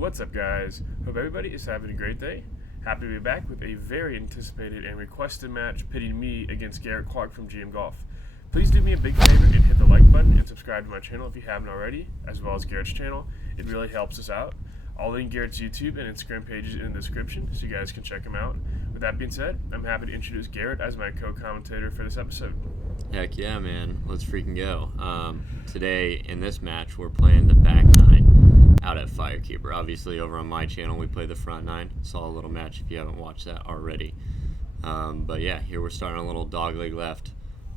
What's up, guys? Hope everybody is having a great day. Happy to be back with a very anticipated and requested match pitting me against Garrett from GM Golf. Please do me a big favor and hit the like button and subscribe to my channel if you haven't already, as well as Garrett's channel. It really helps us out. I'll link Garrett's YouTube and Instagram pages in the description so you guys can check them out. With that being said, I'm happy to introduce Garrett as my co-commentator for this episode. Heck yeah, man. Let's freaking go. Today, in this match, we're playing the back nine out at Firekeeper. Obviously, over on my channel, we play the front nine. Saw a little match if you haven't watched that already. But yeah, here we're starting a little dogleg left,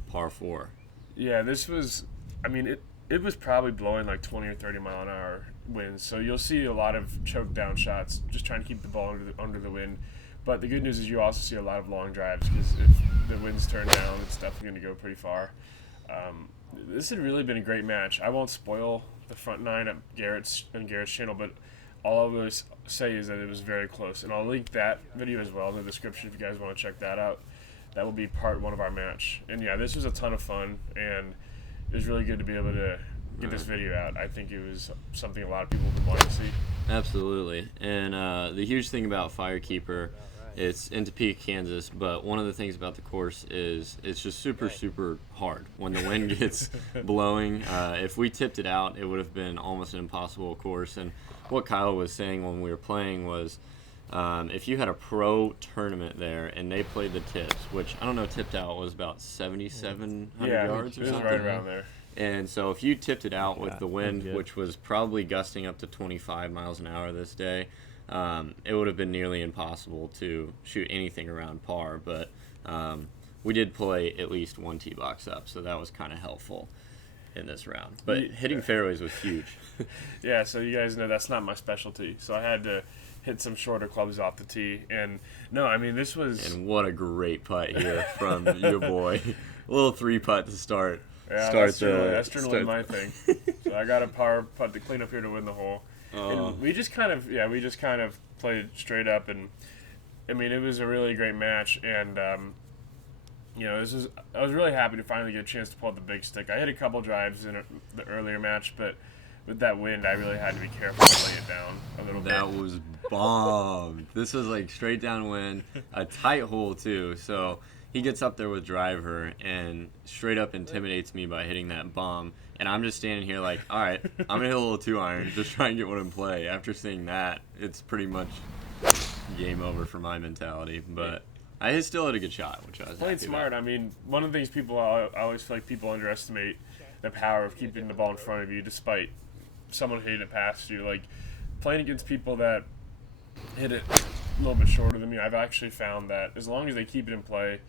par 4. Yeah, this was, it was probably blowing like 20 or 30 mile an hour winds. So you'll see a lot of choke down shots, just trying to keep the ball under the wind. But the good news is you also see a lot of long drives because if the winds turn down, it's definitely going to go pretty far. This had really been a great match. I won't spoil the front nine at Garrett's channel, but all I will say is that it was very close. And I'll link that video as well in the description if you guys want to check that out. That will be part 1 of our match. And yeah, this was a ton of fun, and it was really good to be able to get this video out. I think it was something a lot of people would want to see. Absolutely. And the huge thing about Firekeeper, it's in Topeka, Kansas, but one of the things about the course is it's just super, super hard. When the wind gets blowing, if we tipped it out, it would have been almost an impossible course. And what Kyle was saying when we were playing was if you had a pro tournament there and they played the tips, which I don't know, tipped out was about 7,700 yards or something. Right around there. And so if you tipped it out with the wind, which was probably gusting up to 25 miles an hour this day, it would have been nearly impossible to shoot anything around par. But we did play at least one tee box up, so that was kind of helpful in this round. But hitting fairways was huge. Yeah, so you guys know that's not my specialty. So I had to hit some shorter clubs off the tee. And no, I mean, this was... And what a great putt here from your boy. A little 3-putt to start. Yeah, that's generally my thing. So I got a power putt to clean up here to win the hole. And we just kind of played straight up, and I mean, it was a really great match. And I was really happy to finally get a chance to pull out the big stick. I hit a couple drives in the earlier match, but with that wind, I really had to be careful to lay it down a little bit. That was bomb. This was like straight downwind, a tight hole too. So he gets up there with driver and straight up intimidates me by hitting that bomb. And I'm just standing here like, all right, I'm going to hit a little 2-iron, just try and get one in play. After seeing that, it's pretty much game over for my mentality. But I still had a good shot, which I was playing happy smart. about. I mean, one of the things I always feel like people underestimate the power of keeping the ball in front of you despite someone hitting it past you. Like, playing against people that hit it a little bit shorter than me, I've actually found that as long as they keep it in play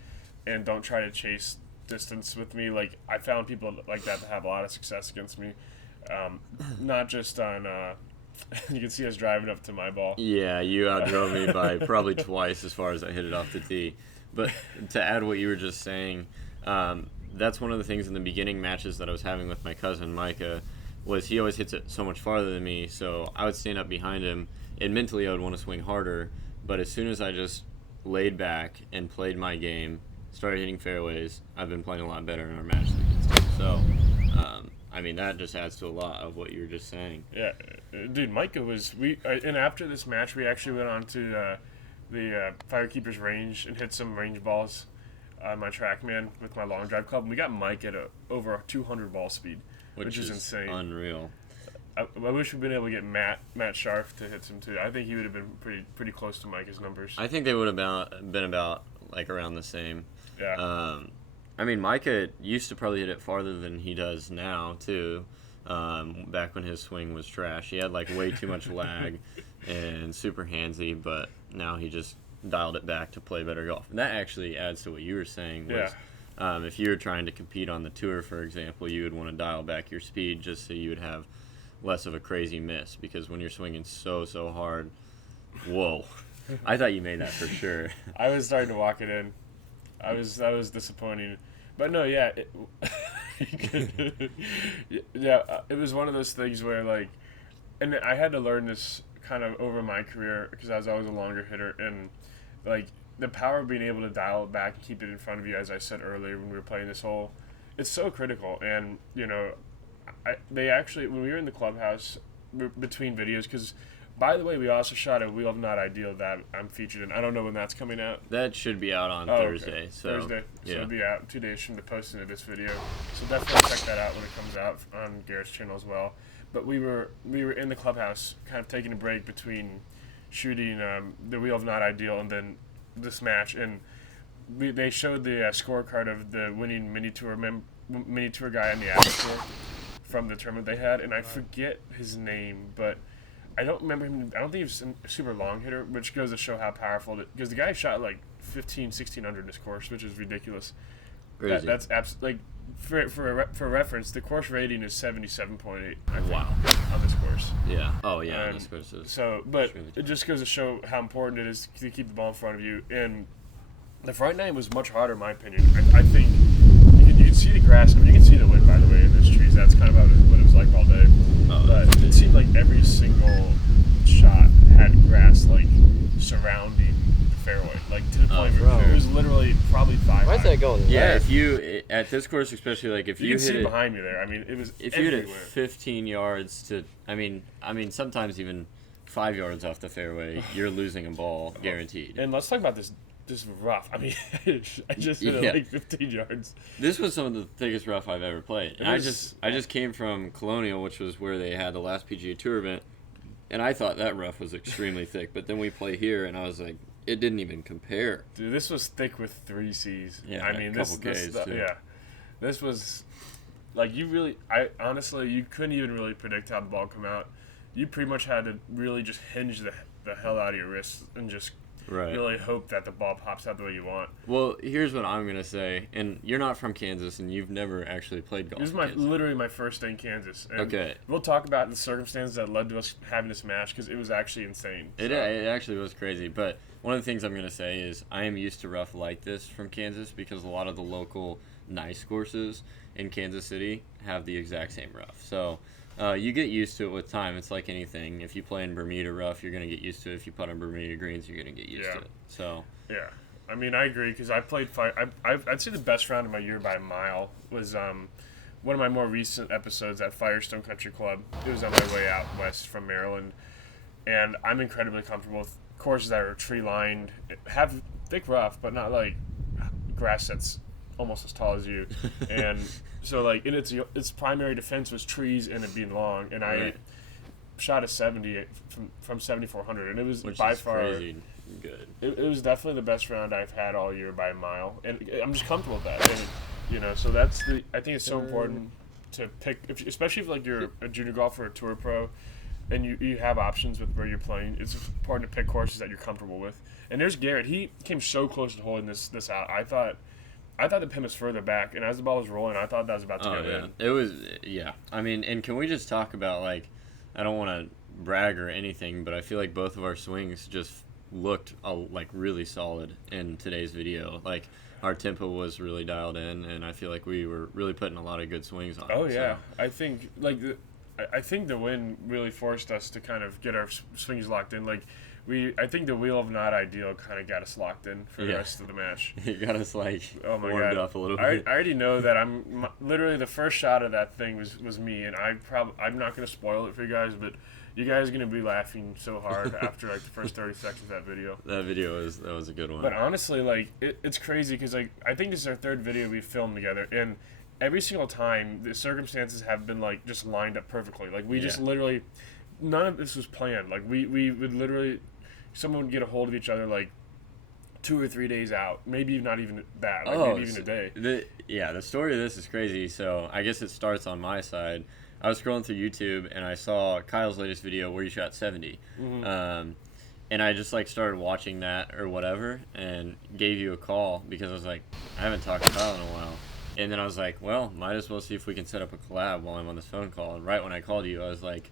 and don't try to chase distance with me, like, I found people like that to have a lot of success against me. Not just on you can see us driving up to my ball. Yeah, you outdrove me by probably twice as far as I hit it off the tee. But to add what you were just saying, that's one of the things in the beginning matches that I was having with my cousin Micah, was he always hits it so much farther than me, so I would stand up behind him, and mentally I would want to swing harder, but as soon as I just laid back and played my game, started hitting fairways, I've been playing a lot better in our matches against him. So, I mean, that just adds to a lot of what you were just saying. Yeah, dude, Micah was... and after this match, we actually went on to the Firekeeper's range and hit some range balls on my TrackMan with my long drive club, and we got Mike at over 200 ball speed, which is insane. Unreal. I wish we'd been able to get Matt Scharf to hit some too. I think he would have been pretty close to Micah's numbers. I think they would have been about like around the same. Yeah. I mean, Micah used to probably hit it farther than he does now too. Back when his swing was trash, he had like way too much lag and super handsy. But now he just dialed it back to play better golf. And that actually adds to what you were saying. Was, if you were trying to compete on the tour, for example, you would want to dial back your speed just so you would have less of a crazy miss, because when you're swinging so hard, whoa. I thought you made that for sure. I was starting to walk it in. That was disappointing, but no, yeah, it was one of those things where, like, and I had to learn this kind of over my career because I was always a longer hitter, and like the power of being able to dial it back and keep it in front of you, as I said earlier when we were playing this hole, it's so critical. And they actually, when we were in the clubhouse between videos, because By the way, we also shot a Wheel of Not Ideal that I'm featured in. I don't know when that's coming out. That should be out on Okay. Thursday. So Thursday. So yeah. it'll be out 2 days from the posting of this video. So definitely check that out when it comes out on Garrett's channel as well. But we were in the clubhouse, kind of taking a break between shooting the Wheel of Not Ideal and then this match, and they showed the scorecard of the winning mini tour guy on the App Store from the tournament they had, and I forget his name, but I don't remember him. I don't think he was a super long hitter, which goes to show how powerful. Because the guy shot like 1600 in this course, which is ridiculous. Crazy. That's like for reference, the course rating is 77.8. Wow. On this course. Yeah. Oh yeah. This course is. So, but really it just goes to show how important it is to keep the ball in front of you. And the front nine was much harder, in my opinion. I think you can see the grass. I mean, you can see the wind, by the way, in those trees. That's kind of what it was like all day. But it seemed like every single shot had grass like surrounding the fairway, like to the point where it was literally probably 5. Why is that going? Yeah, left? if you at this course especially, like if You you can hit see it behind me there. I mean, it was if you hit everywhere. it 15 yards to, I mean sometimes even 5 yards off the fairway, you're losing a ball guaranteed. And let's talk about this rough. I mean, I just hit it like 15 yards. This was some of the thickest rough I've ever played. And I was- just came from Colonial, which was where they had the last PGA Tour event, and I thought that rough was extremely thick. But then we play here, and I was like, it didn't even compare. Dude, this was thick with 3 Cs. Yeah, I mean, a couple this Ks, too. yeah, this was like honestly, you couldn't even really predict how the ball come out. You pretty much had to really just hinge the hell out of your wrists and just really hope that the ball pops out the way you want. Well, here's what I'm gonna say, and you're not from Kansas, and you've never actually played golf. This is literally my first day in Kansas. And Okay. We'll talk about the circumstances that led to us having this match because it was actually insane. It actually was crazy, but one of the things I'm going to say is I am used to rough like this from Kansas because a lot of the local nice courses in Kansas City have the exact same rough. So you get used to it with time. It's like anything. If you play in Bermuda rough, you're going to get used to it. If you putt on Bermuda greens, you're going to get used to it. So yeah, I mean, I agree because I played I'd say the best round of my year by a mile was one of my more recent episodes at Firestone Country Club. It was on my way out west from Maryland, and I'm incredibly comfortable with courses that are tree lined, have thick rough, but not like grass that's almost as tall as you. And so like in its primary defense was trees and it being long, and I shot a 70 from 7,400, and it was which by is far crazy good. It was definitely the best round I've had all year by a mile, and I'm just comfortable with that. And so I think it's so important to pick, especially if like you're a junior golfer or a tour pro, and you have options with where you're playing. It's important to pick courses that you're comfortable with. And there's Garrett. He came so close to holding this out. I thought the pin was further back, and as the ball was rolling, I thought that was about to go in. It was, I mean, and can we just talk about, like, I don't want to brag or anything, but I feel like both of our swings just looked like really solid in today's video. Like, our tempo was really dialed in, and I feel like we were really putting a lot of good swings on. Oh yeah, I think I think the win really forced us to kind of get our swings locked in. Like I think the Wheel of Not Ideal kind of got us locked in for the rest of the match. It got us warmed up a little bit. I already know that literally the first shot of that thing was me, and I'm not gonna spoil it for you guys, but you guys are gonna be laughing so hard after like the first 30 seconds of that video. That was a good one. But honestly, like it's crazy because like I think this is our third video we filmed together, and every single time the circumstances have been like just lined up perfectly. Like we just literally, none of this was planned. Like we would literally, someone would get a hold of each other like 2 or 3 days out, maybe not even that, like maybe even a day. The story of this is crazy. So I guess it starts on my side. I was scrolling through YouTube and I saw Kyle's latest video where he shot 70. Mm-hmm. And I just like started watching that or whatever and gave you a call because I was like, I haven't talked to Kyle in a while. And then I was like, well, might as well see if we can set up a collab while I'm on this phone call. And right when I called you, I was like,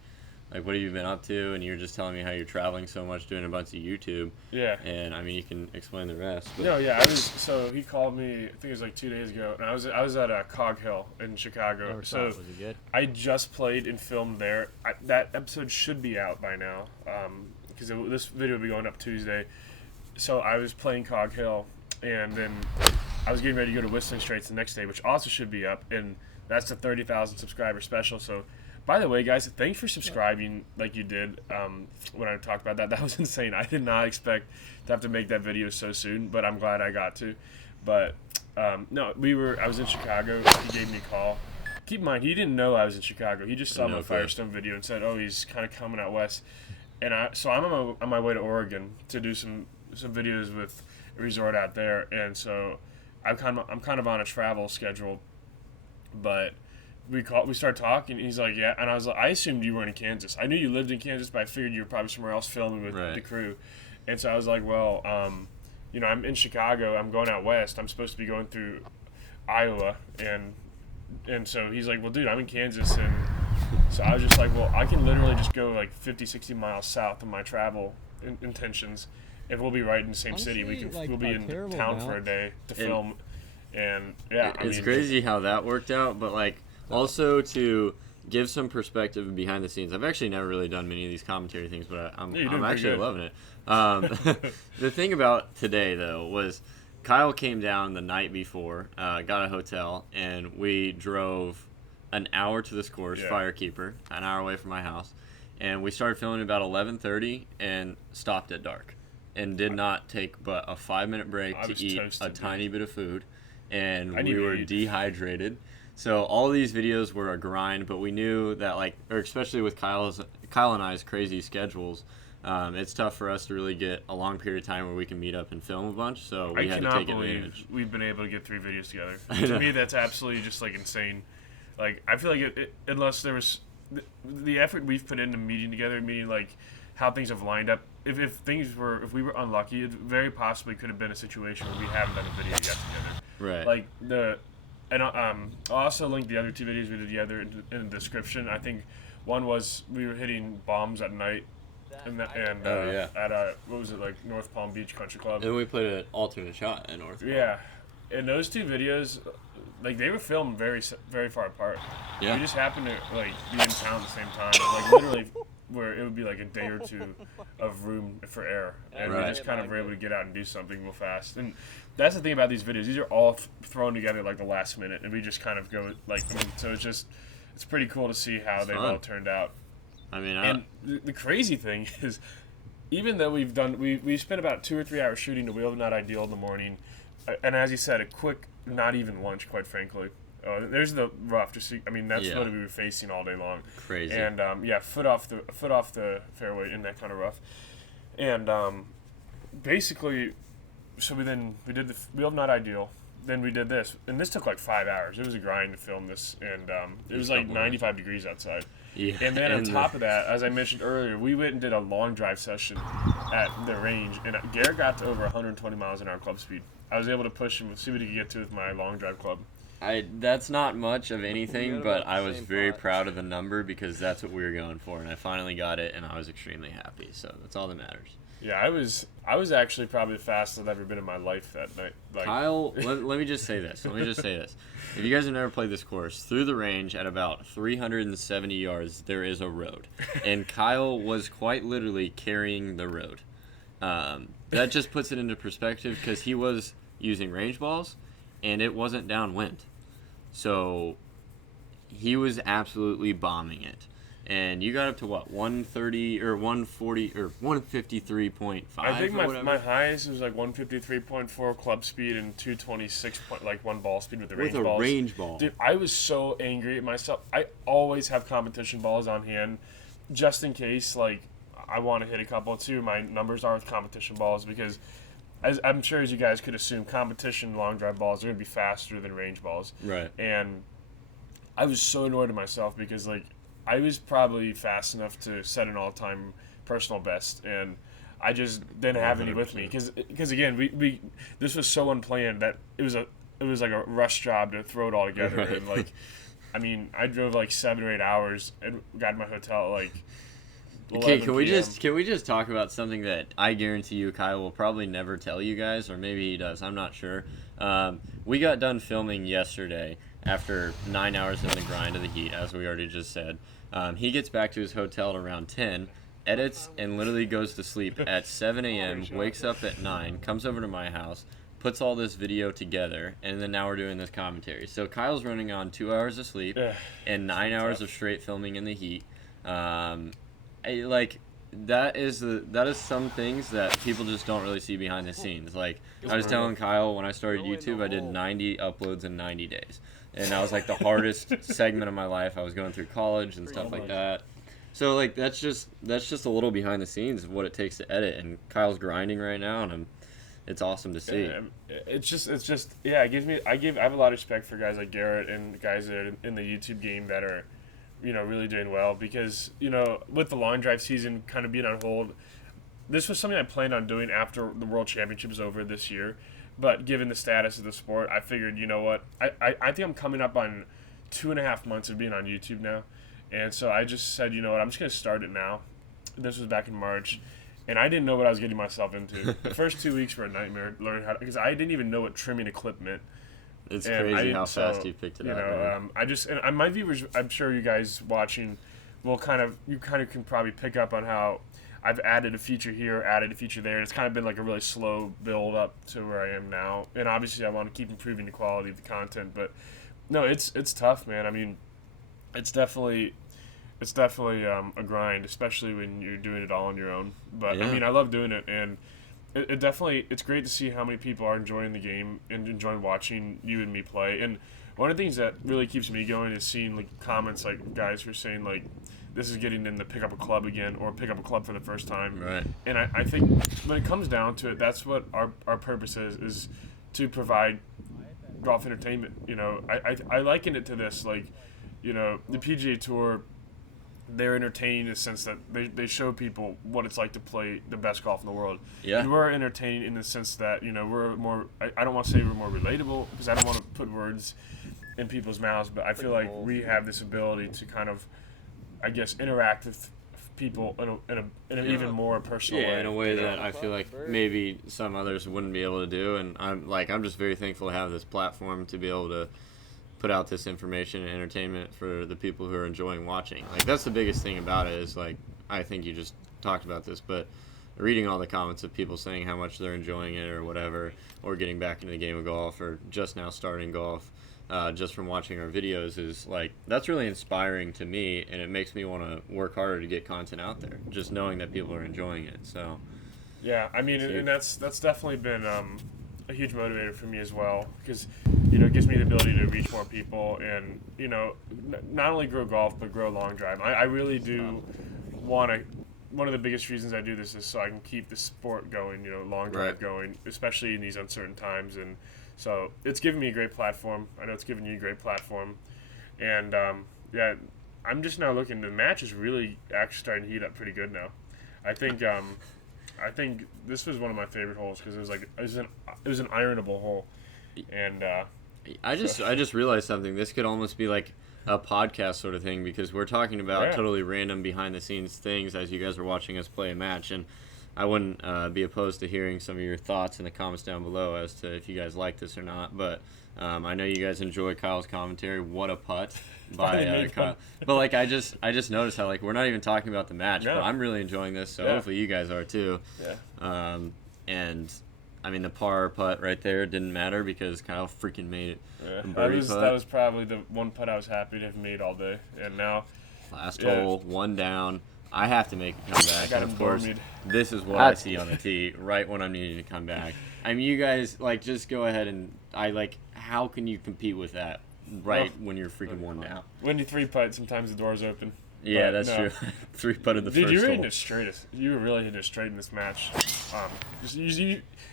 what have you been up to? And you were just telling me how you're traveling so much, doing a bunch of YouTube. Yeah. And I mean, you can explain the rest. But. No, yeah, so he called me, I think it was like 2 days ago, and I was at Cog Hill in Chicago. So was it good? I just played and filmed there. That episode should be out by now, because this video will be going up Tuesday. So I was playing Cog Hill, and then I was getting ready to go to Whistling Straits the next day, which also should be up, and that's the 30,000 subscriber special. So By the way, guys, thanks for subscribing like you did when I talked about that. That was insane. I did not expect to have to make that video so soon, but I'm glad I got to. But no, I was in Chicago. He gave me a call. Keep in mind, he didn't know I was in Chicago. He just saw my Firestone video and said, "Oh, he's kind of coming out west." And so I'm on my way to Oregon to do some videos with a resort out there, and so I'm kind of on a travel schedule, but we started talking, and he's like, yeah, and I was like, I assumed you were in Kansas. I knew you lived in Kansas, but I figured you were probably somewhere else filming with the crew, and so I was like, well, I'm in Chicago. I'm going out west. I'm supposed to be going through Iowa, and so he's like, well, dude, I'm in Kansas, and so I was just like, well, I can literally just go like 50, 60 miles south of my travel intentions, and we'll be right in the same city. We'll be in town for a day to film, and yeah, it's crazy how that worked out. But like, also to give some perspective behind the scenes, I've actually never really done many of these commentary things, but I'm actually loving it. The thing about today though was Kyle came down the night before, got a hotel, and we drove an hour to this course, Firekeeper, an hour away from my house, and we started filming about 11:30 and stopped at dark, and did not take but a 5-minute break to eat a tiny bit of food, and we were dehydrated. So all of these videos were a grind, but we knew that, like, or especially with Kyle and I's crazy schedules, it's tough for us to really get a long period of time where we can meet up and film a bunch. So we had to take advantage. We've been able to get 3 videos together. To me, that's absolutely just like insane. Like, I feel like unless there was the effort we've put into meeting together, meaning like how things have lined up. If we were unlucky, it very possibly could have been a situation where we haven't done a video yet together. Right. Like I'll also link the other 2 videos we did together in the description. I think one was we were hitting bombs at night, at what was it, like North Palm Beach Country Club. And we played an alternate shot at North Palm. Yeah, and those 2 videos, like, they were filmed very, very far apart. Yeah. We just happened to like be in town at the same time, like literally, where it would be like a day or 2 of room for air, and we just kind of were able to get out and do something real fast. And that's the thing about these videos; these are all thrown together like the last minute, and we just kind of go like. So it's pretty cool to see how they've all turned out. I mean, and the crazy thing is, even though we spent about 2 or 3 hours shooting the Wheel of Not Ideal in the morning, and as you said, a quick, not even lunch, quite frankly. There's the rough. That's what we were facing all day long. Crazy. And foot off the fairway in that kind of rough. And basically, so we did the Wheel of Not Ideal. Then we did this, and this took like 5 hours. It was a grind to film this, and it was like 95 degrees outside. Yeah. And then on top of that, as I mentioned earlier, we went and did a long drive session at the range, and Garrett got to over 120 miles an hour club speed. I was able to push him, see what he could get to with my long drive club. That's not much of anything, but I was very proud of the number because that's what we were going for, and I finally got it, and I was extremely happy. So that's all that matters. Yeah, I was actually probably the fastest I've ever been in my life that night. Like, Kyle, let me just say this. If you guys have never played this course, through the range at about 370 yards, there is a road. And Kyle was quite literally carrying the road. That just puts it into perspective because he was using range balls, and it wasn't downwind. So he was absolutely bombing it. And you got up to what, 130 or 140 or 153.5? I think my highest was like 153.4 club speed and 226 like 1 ball speed with the range balls. With a range ball. Dude, I was so angry at myself. I always have competition balls on hand, just in case like I want to hit a couple too. My numbers are with competition balls because, as I'm sure as you guys could assume, competition long drive balls are going to be faster than range balls. Right. And I was so annoyed at myself because like I was probably fast enough to set an all-time personal best, and I just didn't have any with me because again we this was so unplanned that it was like a rush job to throw it all together. Right. And like I drove like 7 or 8 hours and got to my hotel at like 11 Okay, PM. can we just talk about something that I guarantee you Kyle will probably never tell you guys, or maybe he does, I'm not sure. We got done filming yesterday after 9 hours in the grind of the heat, as we already just said. He gets back to his hotel at around 10, edits, and literally goes to sleep at 7 a.m., wakes up at 9, comes over to my house, puts all this video together, and then now we're doing this commentary. So Kyle's running on 2 hours of sleep and 9 hours of straight filming in the heat. That is some things that people just don't really see behind the scenes. Like, I was telling Kyle, when I started YouTube, I did 90 uploads in 90 days. And that was like the hardest segment of my life. I was going through college and stuff like that. So like that's just a little behind the scenes of what it takes to edit. And Kyle's grinding right now, and it's awesome to see. It's just it gives me I have a lot of respect for guys like Garrett and guys that are in the YouTube game that are, really doing well, because, with the long drive season kind of being on hold, this was something I planned on doing after the World Championship is over this year. But given the status of the sport, I figured, you know what, I think I'm coming up on 2.5 months of being on YouTube now. And so I just said, you know what, I'm just going to start it now. This was back in March. And I didn't know what I was getting myself into. The first 2 weeks were a nightmare learning how to, because I didn't even know what trimming a clip meant. It's crazy how fast you picked it up. My viewers, I'm sure you guys watching will kind of can probably pick up on how I've added a feature here, added a feature there. It's kind of been like a really slow build up to where I am now. And obviously I want to keep improving the quality of the content, but no, it's tough, man. I mean, it's definitely a grind, especially when you're doing it all on your own. But yeah. I mean, I love doing it, and it definitely, it's great to see how many people are enjoying the game and enjoying watching you and me play. And one of the things that really keeps me going is seeing like comments like guys who are saying like, this is getting them to pick up a club again, or pick up a club for the first time. Right. And I think when it comes down to it, that's what our purpose is to provide golf entertainment. I liken it to this, like, the PGA Tour, they're entertaining in the sense that they show people what it's like to play the best golf in the world. Yeah. And we're entertaining in the sense that, we're more, I don't want to say we're more relatable, because I don't want to put words in people's mouths, but I feel like we have this ability to kind of, I guess, interact with people in an even more personal way. Yeah, in a way that I feel like maybe some others wouldn't be able to do. And I'm just very thankful to have this platform to be able to put out this information and entertainment for the people who are enjoying watching. Like, that's the biggest thing about it is, like, I think you just talked about this, but reading all the comments of people saying how much they're enjoying it or whatever, or getting back into the game of golf, or just now starting golf, just from watching our videos, is like, that's really inspiring to me, and it makes me want to work harder to get content out there, just knowing that people are enjoying it. So yeah, I mean, and that's definitely been a huge motivator for me as well, because it gives me the ability to reach more people and not only grow golf but grow long drive. I really do want to. One of the biggest reasons I do this is so I can keep the sport going, long drive going, especially in these uncertain times. And so it's given me a great platform. I know it's given you a great platform. And I'm just now looking. The match is really actually starting to heat up pretty good now. I think this was one of my favorite holes, because it was an ironable hole. And I just realized something. This could almost be like a podcast sort of thing, because we're talking about totally random behind the scenes things as you guys are watching us play a match, and I wouldn't be opposed to hearing some of your thoughts in the comments down below as to if you guys like this or not. But I know you guys enjoy Kyle's commentary. What a putt by Kyle! But like, I just noticed how, like, we're not even talking about the match, but I'm really enjoying this. So hopefully you guys are too. Yeah. And I mean, the par putt right there didn't matter because Kyle freaking made it. Yeah. That was probably the one putt I was happy to have made all day. And now, last hole, one down. I have to make a comeback. I got and of course, this is what I see on the tee right when I'm needing to come back. I mean, you guys, like, just go ahead and how can you compete with that when you're freaking one down? When you three putt, sometimes the door's open. Yeah, that's true. Three putted the first hole. Dude, you were hitting it straight. You were really hitting it straight in this match.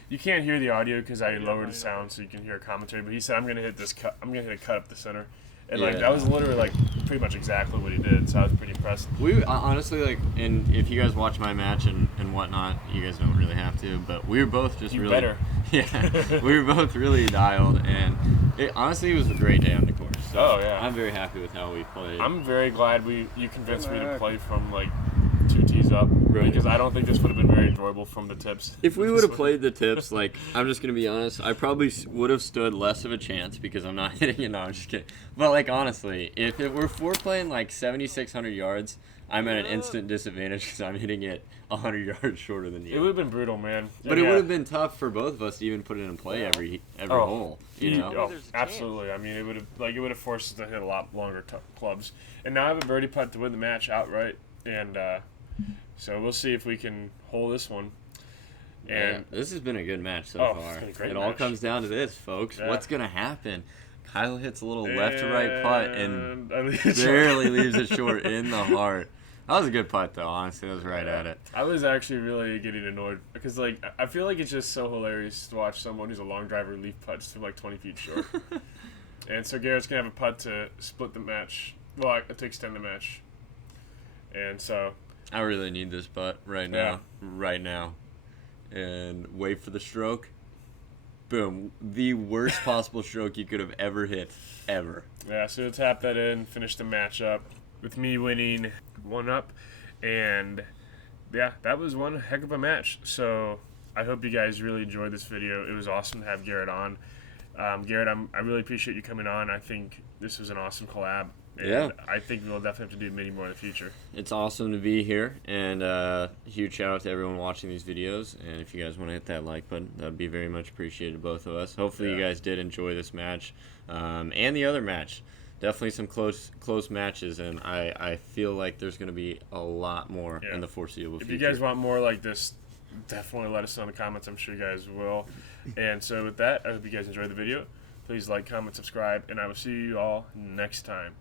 You can't hear the audio because I lowered the sound so you can hear a commentary. But he said, "I'm gonna hit this cut. I'm gonna hit a cut up the center," and that was literally pretty much exactly what he did. So I was pretty impressed. We honestly and if you guys watch my match and whatnot, you guys don't really have to. But we were both just really better. Yeah, we were both really dialed, and it was a great day on the course. So I'm very happy with how we played. I'm very glad you convinced me to play from 2 tees up, because I don't think this would have been very enjoyable from the tips. If we would have played the tips, I'm just gonna be honest, I probably would have stood less of a chance because I'm not hitting it. No, I'm just kidding. But honestly, if we're playing 7,600 yards, I'm at an instant disadvantage because I'm hitting it 100 yards shorter than you. It would have been brutal, man. But it would have been tough for both of us to even put it in play every hole. You know? Oh, absolutely. I mean, it would have forced us to hit a lot longer clubs. And now I have a birdie putt to win the match outright, and so we'll see if we can hold this one. And this has been a good match so far. It's been a great it match. all comes down to this, folks. Yeah. What's gonna happen? Kyle hits a little left to right putt and barely leaves it short in the heart. That was a good putt, though. Honestly, it was right at it. I was actually really getting annoyed because, like, I feel like it's just so hilarious to watch someone who's a long driver leave putts to like 20 feet short. And so Garrett's gonna have a putt to split the match. Well, to extend the match. And so I really need this putt right now. Right now. And wait for the stroke. Boom. The worst possible stroke you could have ever hit. Ever. Yeah, so we'll tap that in, finish the match up with me winning 1-up. And yeah, that was one heck of a match. So I hope you guys really enjoyed this video. It was awesome to have Garrett on. Garrett, I really appreciate you coming on. I think this was an awesome collab. And I think we'll definitely have to do many more in the future. It's awesome to be here, and huge shout out to everyone watching these videos. And if you guys want to hit that like button, that would be very much appreciated, both of us. Hopefully you guys did enjoy this match and the other match. Definitely some close matches, and I feel like there's going to be a lot more in the foreseeable future. If you guys want more like this, definitely let us know in the comments. I'm sure you guys will. And so with that, I hope you guys enjoyed the video. Please like, comment, subscribe, and I will see you all next time.